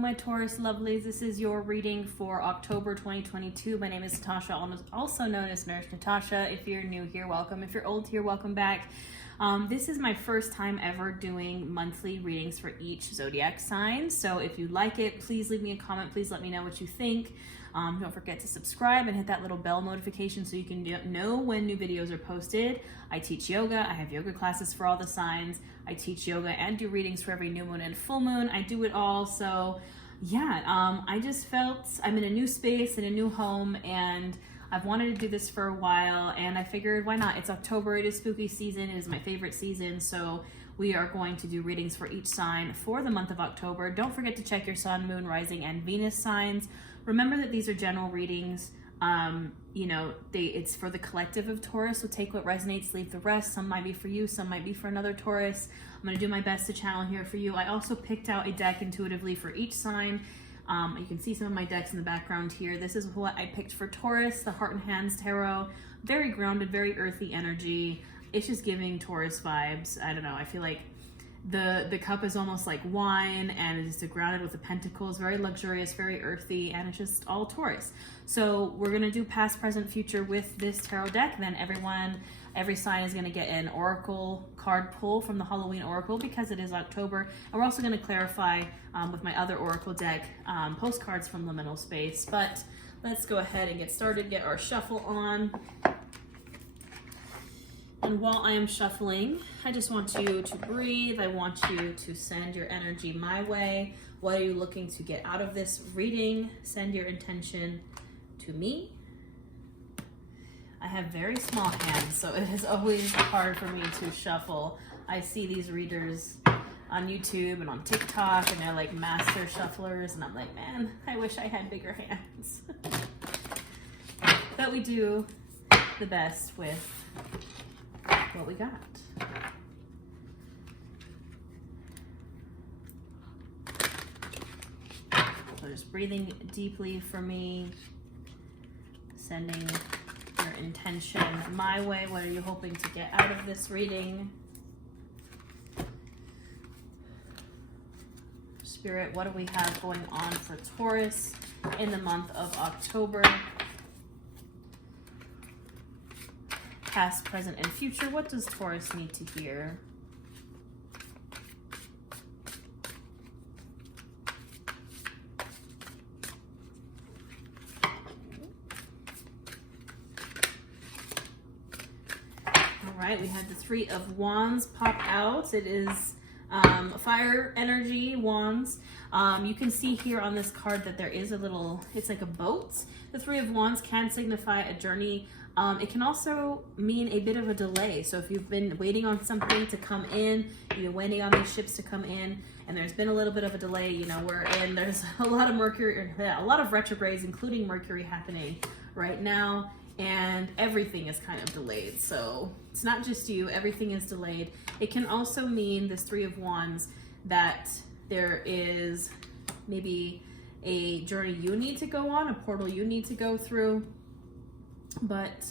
my Taurus lovelies. This is your reading for October 2022. My name is Natasha, also known as Nurse Natasha. If you're new here, welcome. If you're old here, welcome back. This is my first time ever doing monthly readings for each zodiac sign. So if you like it, please leave me a comment. Please let me know what you think. Don't forget to subscribe and hit that little bell notification so you can know when new videos are posted. I teach yoga. I have yoga classes for all the signs. I teach yoga and do readings for every new moon and full moon. I do it all. So yeah, I just felt I'm in a new space, in a new home, and I've wanted to do this for a while, and I figured why not? It's October, it is spooky season, it is my favorite season, so we are going to do readings for each sign for the month of October. Don't forget to check your sun, moon, rising, and Venus signs. Remember that these are general readings. It's for the collective of Taurus, so take what resonates, leave the rest. Some might be for you, some might be for another Taurus. I'm going to do my best to channel here for you. I also picked out a deck intuitively for each sign. You can see some of my decks in the background here. This is what I picked for Taurus, the Heart and Hands Tarot. Very grounded, very earthy energy. It's just giving Taurus vibes. I don't know, I feel like the cup is almost like wine, and it's grounded with the pentacles, very luxurious, very earthy, and it's just all Taurus. So we're gonna do past, present, future with this tarot deck. Then every sign is gonna get an oracle card pull from the Halloween Oracle because it is October. And we're also gonna clarify with my other oracle deck, postcards from liminal space. But let's go ahead and get started, get our shuffle on. And while I am shuffling, I just want you to breathe. I want you to send your energy my way. What are you looking to get out of this reading? Send your intention to me. I have very small hands, so it is always hard for me to shuffle. I see these readers on YouTube and on TikTok, and they're like master shufflers, and I'm like, man, I wish I had bigger hands. But we do the best with what we got. So just breathing deeply for me, sending your intention my way. What are you hoping to get out of this reading? Spirit, what do we have going on for Taurus in the month of October? Past, present, and future. What does Taurus need to hear? All right, we had the Three of Wands pop out. It is fire energy wands. You can see here on this card that there is a little, it's like a boat. The Three of Wands can signify a journey. It can also mean a bit of a delay. So if you've been waiting on something to come in, you've been waiting on these ships to come in, and there's been a little bit of a delay, there's a lot of a lot of retrogrades, including Mercury, happening right now, and everything is kind of delayed. So it's not just you, everything is delayed. It can also mean, this Three of Wands, that there is maybe a journey you need to go on, a portal you need to go through. But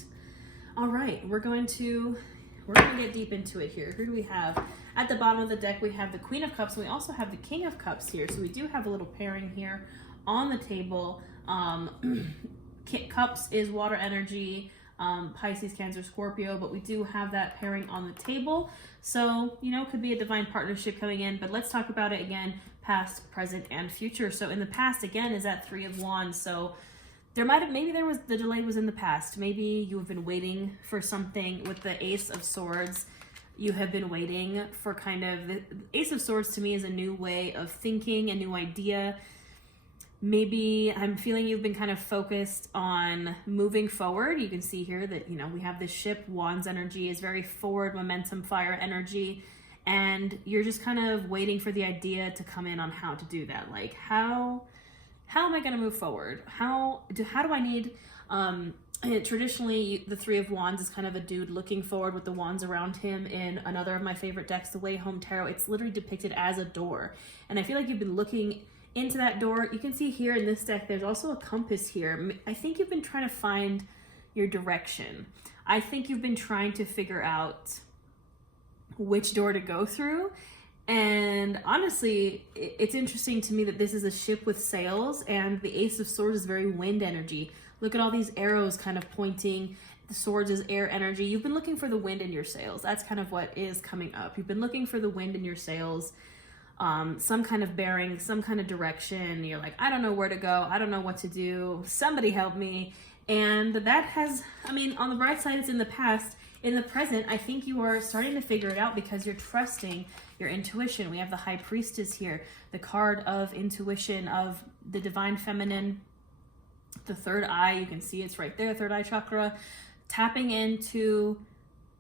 all right, we're gonna get deep into it here. Who do we have? At the bottom of the deck, we have the Queen of Cups, and we also have the King of Cups here. So we do have a little pairing here on the table. Cups is water energy, Pisces, Cancer, Scorpio, but we do have that pairing on the table. So, could be a divine partnership coming in, but let's talk about it again, past, present, and future. So in the past, again, is that Three of Wands. So maybe the delay was in the past. Maybe you have been waiting for something with the Ace of Swords. You have been waiting for the Ace of Swords to me is a new way of thinking, a new idea. Maybe I'm feeling you've been kind of focused on moving forward. You can see here that, we have this ship. Wands energy is very forward momentum, fire energy. And you're just kind of waiting for the idea to come in on how to do that. Like, how am I going to move forward? How do I need, traditionally the Three of Wands is kind of a dude looking forward with the wands around him. In another of my favorite decks, the Way Home Tarot, it's literally depicted as a door. And I feel like you've been looking into that door. You can see here in this deck, there's also a compass here. I think you've been trying to find your direction. I think you've been trying to figure out which door to go through. And honestly, it's interesting to me that this is a ship with sails, and the Ace of Swords is very wind energy. Look at all these arrows kind of pointing. The swords is air energy. You've been looking for the wind in your sails. That's kind of what is coming up. You've been looking for the wind in your sails, some kind of bearing, some kind of direction. You're like, I don't know where to go. I don't know what to do. Somebody help me. And that has, I mean, on the bright side, it's in the past. In the present, I think you are starting to figure it out because you're trusting your intuition. We have the High Priestess here, the card of intuition, of the divine feminine, the third eye. You can see it's right there, third eye chakra, tapping into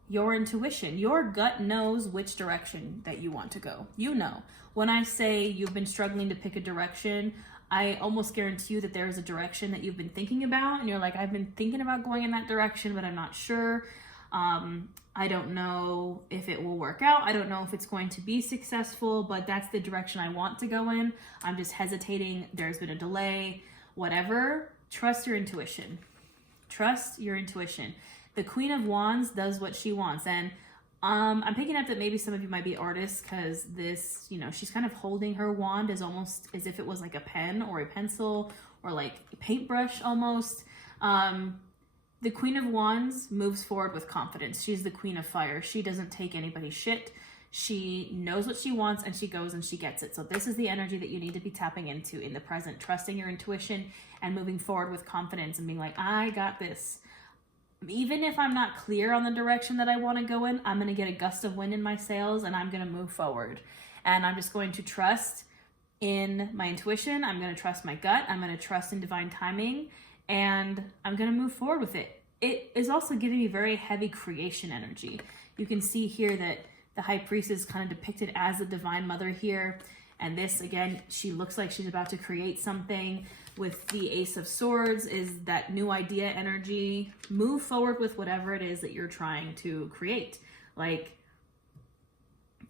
your intuition. Your gut knows which direction that you want to go. You know. When I say you've been struggling to pick a direction, I almost guarantee you that there is a direction that you've been thinking about, and you're like, I've been thinking about going in that direction, but I'm not sure. I don't know if it will work out. I don't know if it's going to be successful, but that's the direction I want to go in. I'm just hesitating. There's been a delay, whatever. Trust your intuition. Trust your intuition. The Queen of Wands does what she wants. And I'm picking up that maybe some of you might be artists, because this, you know, she's kind of holding her wand as almost as if it was like a pen or a pencil or like a paintbrush almost. The Queen of Wands moves forward with confidence. She's the Queen of Fire. She doesn't take anybody's shit. She knows what she wants and she goes and she gets it. So this is the energy that you need to be tapping into in the present, trusting your intuition and moving forward with confidence and being like, I got this. Even if I'm not clear on the direction that I want to go in, I'm going to get a gust of wind in my sails and I'm going to move forward. And I'm just going to trust in my intuition. I'm going to trust my gut. I'm going to trust in divine timing. And I'm going to move forward with it. It is also giving me very heavy creation energy. You can see here that the High Priestess is kind of depicted as the Divine Mother here. And this, again, she looks like she's about to create something. With the Ace of Swords is that new idea energy. Move forward with whatever it is that you're trying to create. Like,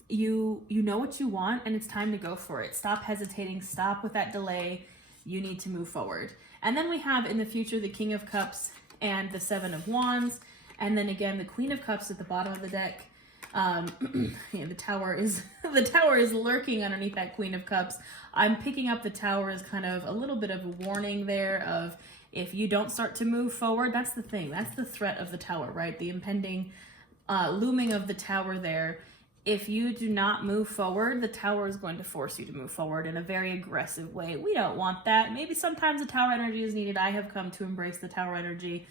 you know what you want and it's time to go for it. Stop hesitating. Stop with that delay. You need to move forward. And then we have in the future the King of Cups and the Seven of Wands. And then again, the Queen of Cups at the bottom of the deck. Yeah, the tower is lurking underneath that Queen of Cups. I'm picking up the tower as kind of a little bit of a warning there of if you don't start to move forward, that's the thing. That's the threat of the tower, right? The impending looming of the tower there. If you do not move forward, the tower is going to force you to move forward in a very aggressive way. We don't want that. Maybe sometimes the tower energy is needed. I have come to embrace the tower energy.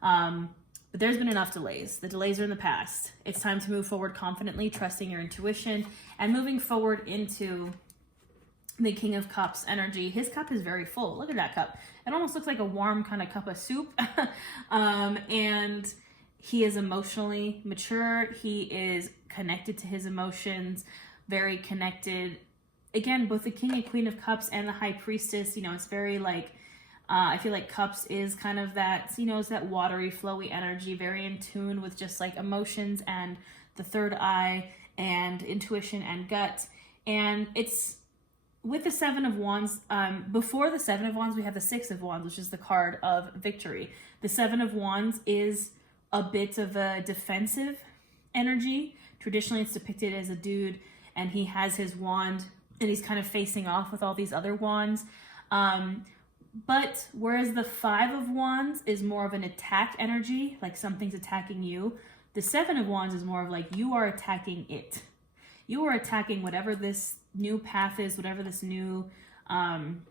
But there's been enough delays. The delays are in the past. It's time to move forward confidently, trusting your intuition, and moving forward into the King of Cups energy. His cup is very full. Look at that cup. It almost looks like a warm kind of cup of soup. And he is emotionally mature. He is connected to his emotions, very connected. Again, both the King and Queen of Cups and the High Priestess, you know, it's very like, I feel like Cups is kind of that, you know, it's that watery, flowy energy, very in tune with just like emotions and the third eye and intuition and gut. And it's with the Seven of Wands, before the Seven of Wands, we have the Six of Wands, which is the card of victory. The Seven of Wands is a bit of a defensive energy. Traditionally, it's depicted as a dude, and he has his wand, and he's kind of facing off with all these other wands. But whereas the Five of Wands is more of an attack energy, like something's attacking you, the Seven of Wands is more of like you are attacking it. You are attacking whatever this new path is, whatever this new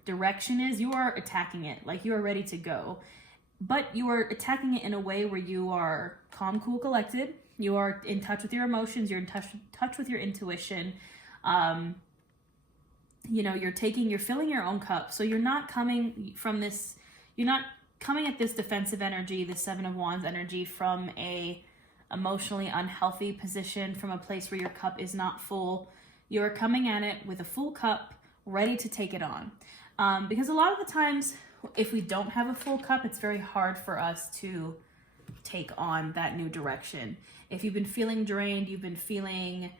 direction is, you are attacking it. Like you are ready to go. But you are attacking it in a way where you are calm, cool, collected. You are in touch with your emotions. You're in touch with your intuition. You know, you're filling your own cup. So you're not coming from this, you're not coming at this defensive energy, the Seven of Wands energy, from a emotionally unhealthy position, from a place where your cup is not full. You're coming at it with a full cup, ready to take it on. Because a lot of the times, if we don't have a full cup, it's very hard for us to take on that new direction. If you've been feeling drained, you've been feeling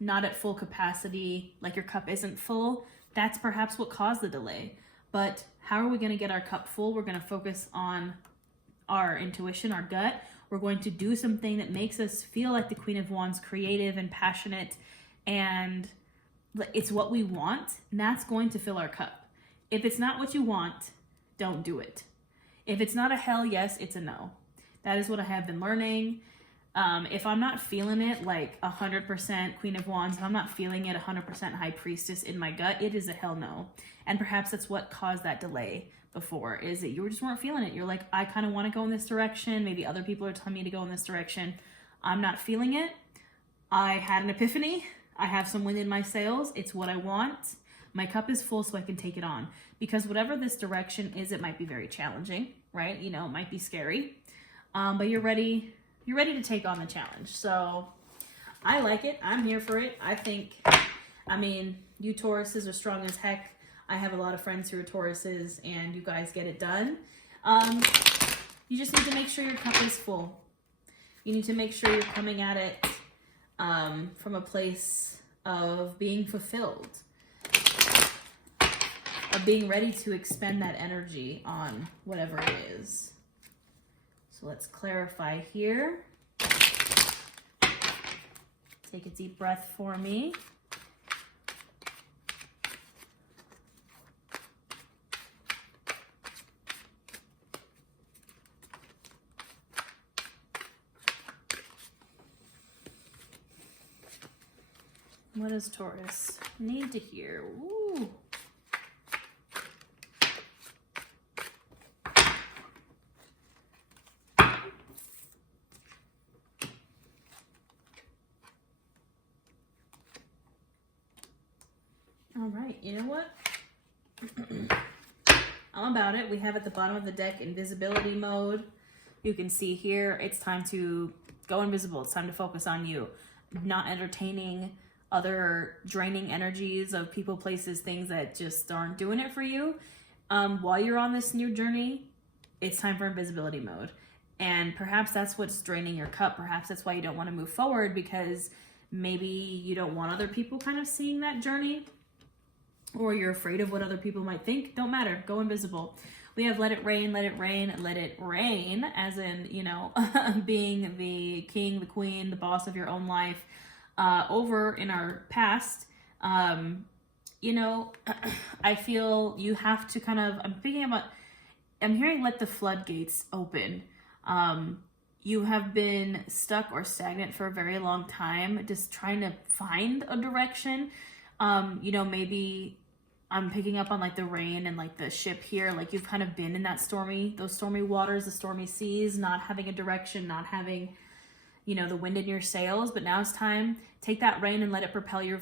not at full capacity, like your cup isn't full, that's perhaps what caused the delay. But how are we going to get our cup full? We're going to focus on our intuition, our gut. We're going to do something that makes us feel like the Queen of Wands, creative and passionate, and it's what we want, and that's going to fill our cup. If it's not what you want, don't do it. If it's not a hell yes, it's a no. That is what I have been learning. If I'm not feeling it like 100% Queen of Wands, if I'm not feeling it 100% High Priestess in my gut, it is a hell no. And perhaps that's what caused that delay before, is that you just weren't feeling it. You're like, I kind of want to go in this direction. Maybe other people are telling me to go in this direction. I'm not feeling it. I had an epiphany. I have some wind in my sails. It's what I want. My cup is full so I can take it on. Because whatever this direction is, it might be very challenging, right? You know, it might be scary. But you're ready to take on the challenge. So I like it. I'm here for it. I mean, you Tauruses are strong as heck. I have a lot of friends who are Tauruses, and you guys get it done. You just need to make sure your cup is full. You need to make sure you're coming at it from a place of being fulfilled, of being ready to expend that energy on whatever it is. So let's clarify here. Take a deep breath for me. What does Taurus need to hear? Ooh. All right, you know what? I'm about it. We have at the bottom of the deck invisibility mode. You can see here, it's time to go invisible. It's time to focus on you. Not entertaining other draining energies of people, places, things that just aren't doing it for you. While you're on this new journey, it's time for invisibility mode. And perhaps that's what's draining your cup. Perhaps that's why you don't want to move forward, because maybe you don't want other people kind of seeing that journey, or you're afraid of what other people might think. Don't matter. Go invisible. We have let it rain, let it rain, let it rain, as in, you know, being the king, the queen, the boss of your own life. Over in our past, you know, I feel you have to kind of, I'm hearing let the floodgates open. You have been stuck or stagnant for a very long time, just trying to find a direction. You know, maybe I'm picking up on like the rain and like the ship here, like you've kind of been in those stormy waters, the stormy seas, not having a direction, not having, you know, the wind in your sails. But now it's time, take that rain and let it propel you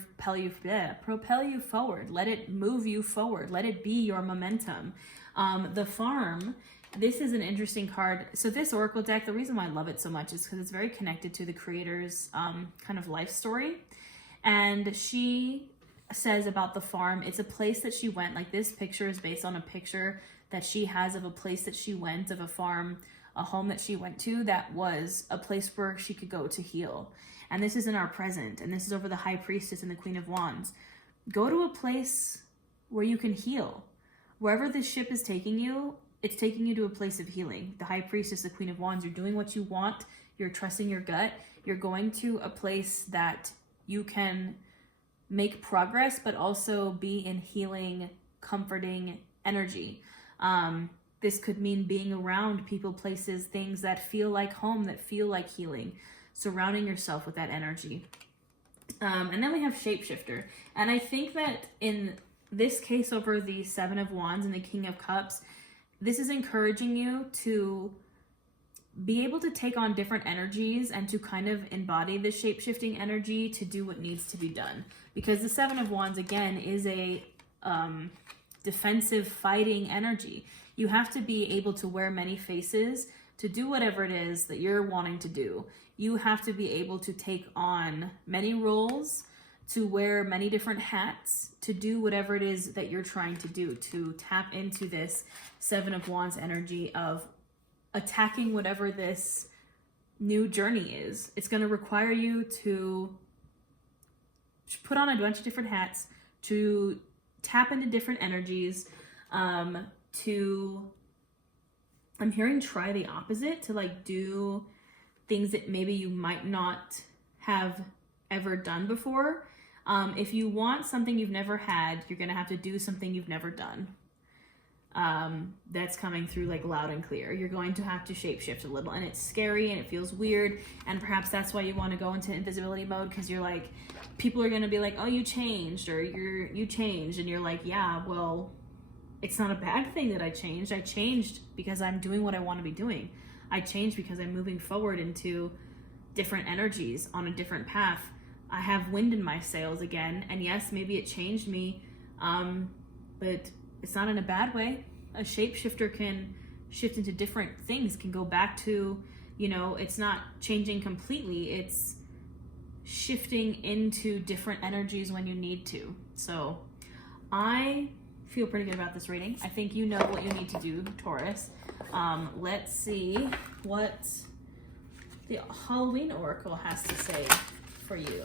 forward. Let it move you forward. Let it be your momentum. The Farm, this is an interesting card. So this Oracle deck, the reason why I love it so much is because it's very connected to the creator's kind of life story. And she says about the farm, it's a place that she went. Like this picture is based on a picture that she has of a place that she went, of a farm, a home that she went to that was a place where she could go to heal. And this is in our present, and this is over the High Priestess and the Queen of Wands. Go to a place where you can heal. Wherever this ship is taking you, it's taking you to a place of healing. The High Priestess, the Queen of Wands, you're doing what you want. You're trusting your gut. You're going to a place that you can make progress, but also be in healing, comforting energy. This could mean being around people, places, things that feel like home, that feel like healing, surrounding yourself with that energy. And then we have Shapeshifter. And I think that in this case over the Seven of Wands and the King of Cups, this is encouraging you to be able to take on different energies and to kind of embody the shape-shifting energy to do what needs to be done. Because the Seven of Wands, again, is a defensive, fighting energy. You have to be able to wear many faces to do whatever it is that you're wanting to do. You have to be able to take on many roles, to wear many different hats, to do whatever it is that you're trying to do, to tap into this Seven of Wands energy of attacking whatever this new journey is. It's going to require you to put on a bunch of different hats, to tap into different energies, I'm hearing try the opposite, to like do things that maybe you might not have ever done before. If you want something you've never had, you're going to have to do something you've never done. That's coming through like loud and clear. You're going to have to shapeshift a little, and it's scary and it feels weird, and perhaps that's why you want to go into invisibility mode, because you're like, people are going to be like, oh, you changed, or you changed, and you're like, yeah, well, it's not a bad thing that I changed. I changed because I'm doing what I want to be doing. I changed because I'm moving forward into different energies on a different path. I have wind in my sails again, and yes, maybe it changed me, but it's not in a bad way. A shapeshifter can shift into different things, can go back to, you know, it's not changing completely, it's shifting into different energies when you need to. So I feel pretty good about this reading. I think you know what you need to do, Taurus. Let's see what the Halloween Oracle has to say for you.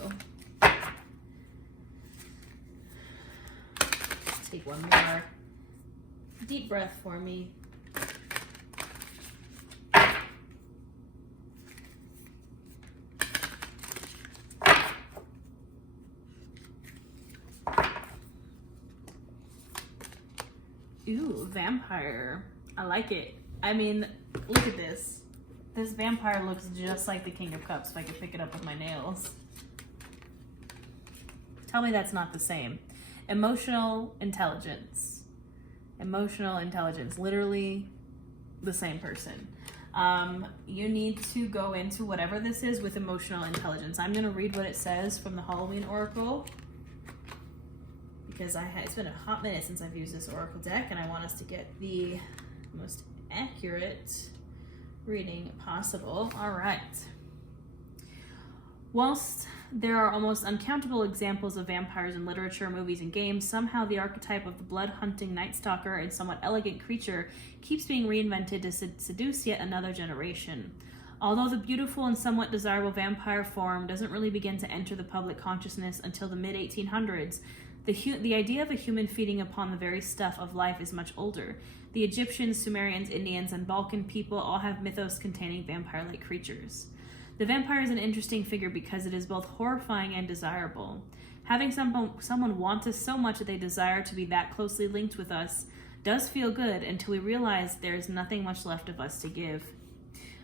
Take one more deep breath for me. Ooh, vampire. I like it. I mean, look at this. This vampire looks just like the King of Cups if I could pick it up with my nails. Tell me that's not the same. Emotional intelligence. Emotional intelligence. Literally the same person. You need to go into whatever this is with emotional intelligence. I'm going to read what it says from the Halloween Oracle, because it's been a hot minute since I've used this Oracle deck, and I want us to get the most accurate reading possible. All right. Whilst there are almost uncountable examples of vampires in literature, movies, and games, somehow the archetype of the blood-hunting night stalker and somewhat elegant creature keeps being reinvented to seduce yet another generation. Although the beautiful and somewhat desirable vampire form doesn't really begin to enter the public consciousness until the mid-1800s, the idea of a human feeding upon the very stuff of life is much older. The Egyptians, Sumerians, Indians, and Balkan people all have mythos containing vampire-like creatures. The vampire is an interesting figure because it is both horrifying and desirable. Having someone want us so much that they desire to be that closely linked with us does feel good until we realize there is nothing much left of us to give.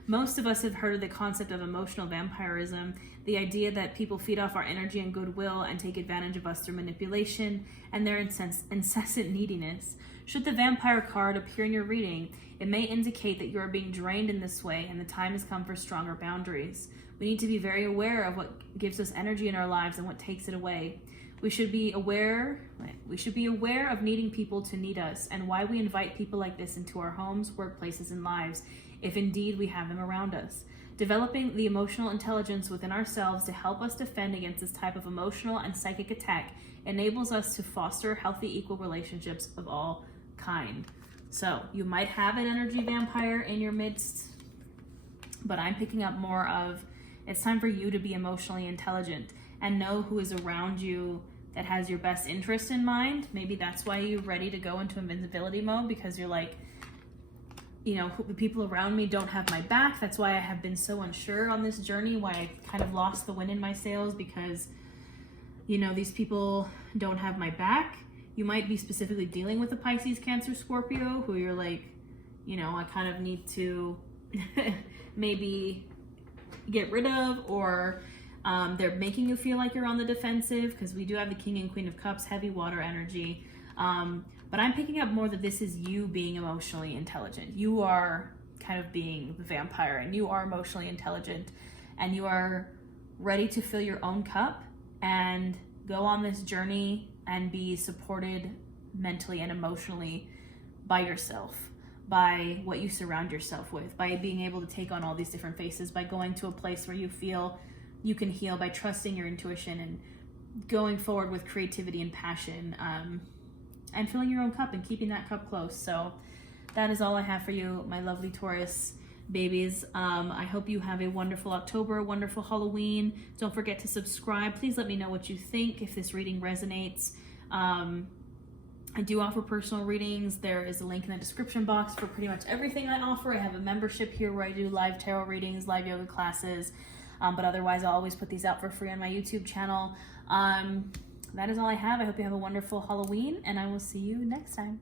Most of us have heard of the concept of emotional vampirism, the idea that people feed off our energy and goodwill and take advantage of us through manipulation and their incessant neediness. Should the vampire card appear in your reading, it may indicate that you are being drained in this way and the time has come for stronger boundaries. We need to be very aware of what gives us energy in our lives and what takes it away. We should be aware of needing people to need us, and why we invite people like this into our homes, workplaces, and lives, if indeed we have them around us. Developing the emotional intelligence within ourselves to help us defend against this type of emotional and psychic attack enables us to foster healthy, equal relationships of all kind. So you might have an energy vampire in your midst, but I'm picking up more of, it's time for you to be emotionally intelligent and know who is around you that has your best interest in mind. Maybe that's why you're ready to go into invisibility mode, because you're like, you know, the people around me don't have my back. That's why I have been so unsure on this journey, why I kind of lost the wind in my sails, because, you know, these people don't have my back. You might be specifically dealing with a Pisces, Cancer, Scorpio, who you're like, you know, I kind of need to maybe get rid of, or they're making you feel like you're on the defensive, because we do have the King and Queen of Cups, heavy water energy. But I'm picking up more that this is you being emotionally intelligent. You are kind of being the vampire, and you are emotionally intelligent, and you are ready to fill your own cup and go on this journey and be supported mentally and emotionally by yourself, by what you surround yourself with, by being able to take on all these different faces, by going to a place where you feel you can heal, by trusting your intuition and going forward with creativity and passion, and filling your own cup and keeping that cup close. So that is all I have for you, my lovely Taurus babies. I hope you have a wonderful October, a wonderful Halloween. Don't forget to subscribe. Please let me know what you think, if this reading resonates. I do offer personal readings. There is a link in the description box for pretty much everything I offer. I have a membership here where I do live tarot readings, live yoga classes, but otherwise I'll always put these out for free on my YouTube channel. that is all I have. I hope you have a wonderful Halloween, and I will see you next time.